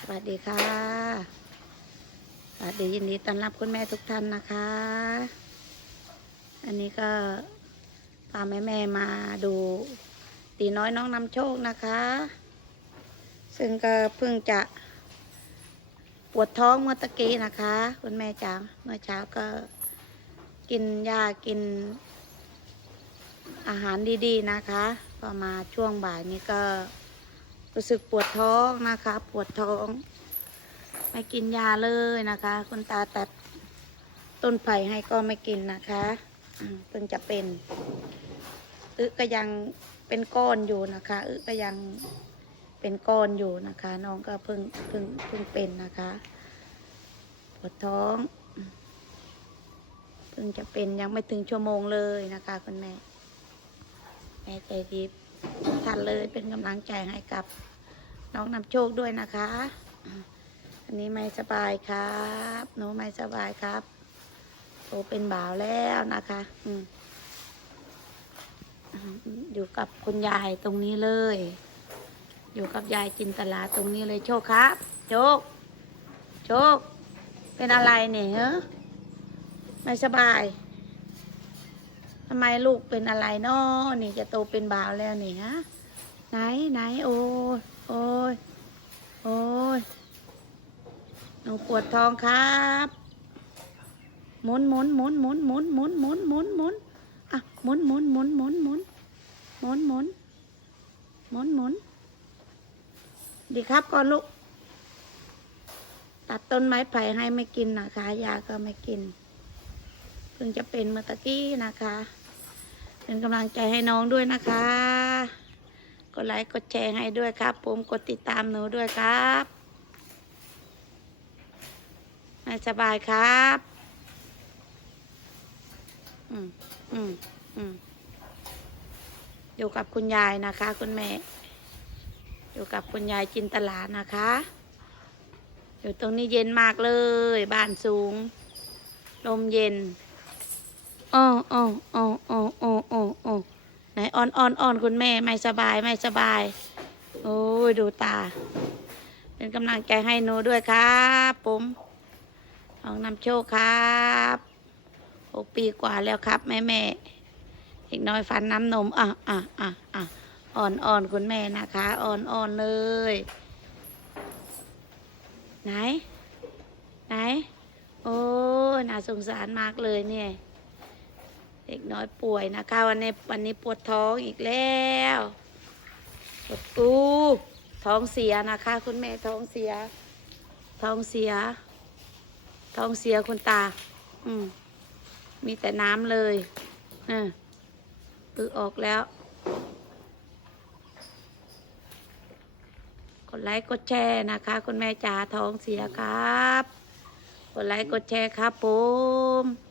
สวัสดีค่ะ สวัสดียินดีต้อนรับคุณแม่ทุกท่านนะคะ อันนี้ก็พาแม่แม่มาดูตีน้อยน้องนำโชคนะคะ ซึ่งก็เพิ่งจะปวดท้องเมื่อตะกี้นะคะ คุณแม่จ๋าเมื่อเช้าก็กินยากินอาหารดีๆนะคะ พอมาช่วงบ่ายนี้ก็ รู้สึกปวดท้องนะคะ ปวดท้อง ไม่กินยาเลยนะคะ คุณตาตัดต้นไผ่ให้ก็ไม่กินนะคะเพิ่งจะเป็นอึก็ยังเป็นก้อนอยู่นะคะอึก็ยังเป็นก้อนอยู่นะคะ น้องก็เพิ่งเพิ่งเพิ่งเป็นนะคะ ปวดท้องเพิ่งจะเป็นยังไม่ถึงชั่วโมงเลยนะคะคุณแม่แม่ใจดีท่านเลยเป็นกำลังใจให้กับ น้องนำโชคด้วยนะคะ อันนี้ไม่สบายครับหนูไม่สบายครับโตเป็นบ่าวแล้วนะคะ อืมอยู่กับคุณยายตรงนี้เลย อยู่กับยายจินตลาตรงนี้เลยโชคครับ โชค โชค เป็นอะไรเนี่ยเหรอไม่สบายทำไมลูกเป็นอะไรเนาะนี่จะโตเป็นบ่าวแล้วนี่ฮะไหนไหนโอ้ โอ้ย โอ้ย หนูปวดท้องครับหมุนหมุนหมุนหมุนหมุนหมุนหมุนหมุนหมุนอะหมุนหมุนหมุนหมุนหมุนหมุนหมุนหมุนหมุนดีครับก่อนลูก ตัดต้นไม้ไผ่ให้ไม่กินนะคะ ยาก็ไม่กิน เพิ่งจะเป็นเมื่อตะกี้นะคะ เป็นกำลังใจให้น้องด้วยนะคะ กดไลค์กดแชร์ให้ด้วยครับ ผมกดติดตามหนูด้วยครับสบายครับ อืมอืมอืมอยู่กับคุณยายนะคะ คุณแม่ อยู่กับคุณยายจินตลานะคะ อยู่ตรงนี้เย็นมากเลย บ้านสูง ลมเย็นอ้ออ้ออ้ออ้ออ้ออ้ อ่อนอ่อนอ่อนคุณแม่ไม่สบายไม่สบาย โอ้ยดูตา เป็นกำลังใจให้หนูด้วยครับผมน้องนำโชคครับหกปีกว่าแล้วครับแม่แม่อีกน้อยฟันน้ำนมอะอะอะอะอ่อนอ่อนคุณแม่นะคะอ่อนอ่อนเลย ไหน ไหน โอ้ยน่าสงสารมากเลยเนี่ย เด็กน้อยป่วยนะคะวันนี้วันนี้ปวดท้องอีกแล้วปวดปูท้องเสียนะคะ คุณแม่ท้องเสีย ท้องเสีย ท้องเสียคุณตา อืมมีแต่น้ำเลยเอออออกแล้ว กดไลค์กดแชร์นะคะ คุณแม่จ๋าท้องเสียครับ กดไลค์กดแชร์ครับผม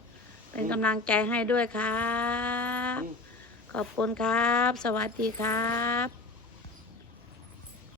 เป็นกำลังใจให้ด้วยครับ ขอบคุณครับ สวัสดีครับ